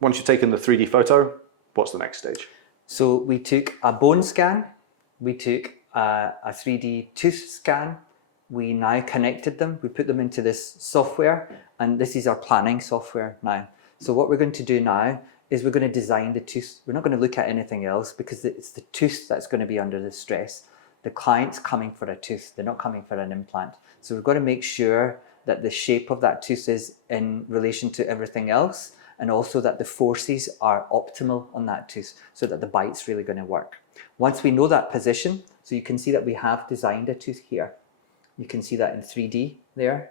once you've taken the 3D photo, what's the next stage? So we took a bone scan, we took a 3D tooth scan, we now connected them, we put them into this software, and this is our planning software now. So what we're going to do now is we're going to design the tooth. We're not going to look at anything else because it's the tooth that's going to be under the stress. The client's coming for a tooth, they're not coming for an implant. So we've got to make sure that the shape of that tooth is in relation to everything else, and also that the forces are optimal on that tooth so that the bite's really going to work. Once we know that position, so you can see that we have designed a tooth here. You can see that in 3D there.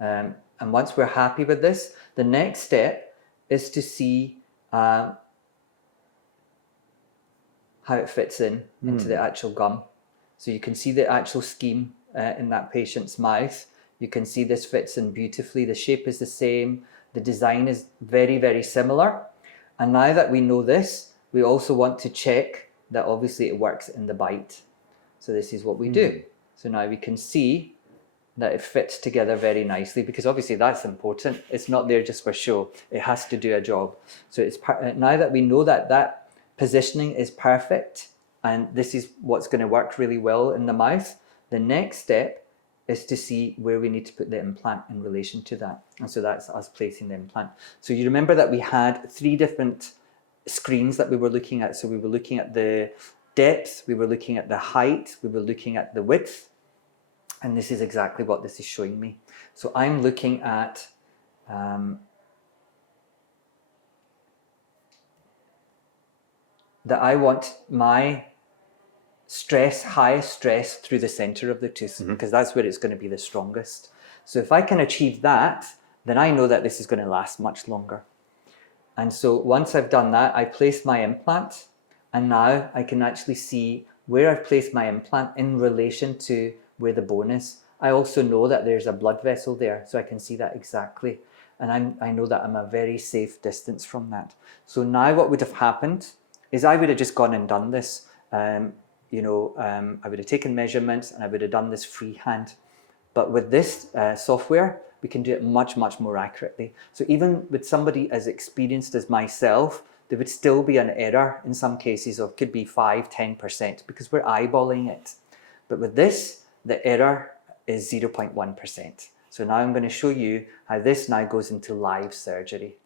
And once we're happy with this, the next step is to see how it fits into the actual gum. So you can see the actual scheme in that patient's mouth. You can see this fits in beautifully. The shape is the same. The design is very, very similar. And now that we know this, we also want to check that obviously it works in the bite. So this is what we do. So now we can see that it fits together very nicely, because obviously that's important. It's not there just for show. It has to do a job. So it's now that we know that that positioning is perfect and this is what's going to work really well in the mouth, the next step is to see where we need to put the implant in relation to that. And so that's us placing the implant. So you remember that we had 3 different screens that we were looking at. So we were looking at the depth, we were looking at the height, we were looking at the width. And this is exactly what this is showing me. So I'm looking at that I want my stress, highest stress through the center of the tooth, because that's where it's going to be the strongest. So if I can achieve that, then I know that this is going to last much longer. And so once I've done that, I place my implant, and now I can actually see where I've placed my implant in relation to where the bone is. I also know that there's a blood vessel there, so I can see that exactly. And I know that I'm a very safe distance from that. So now what would have happened is I would have just gone and done this. I would have taken measurements and I would have done this freehand. But with this software, we can do it much, much more accurately. So even with somebody as experienced as myself, there would still be an error in some cases of could be 5-10% because we're eyeballing it. But with this, the error is 0.1%. So now I'm going to show you how this now goes into live surgery.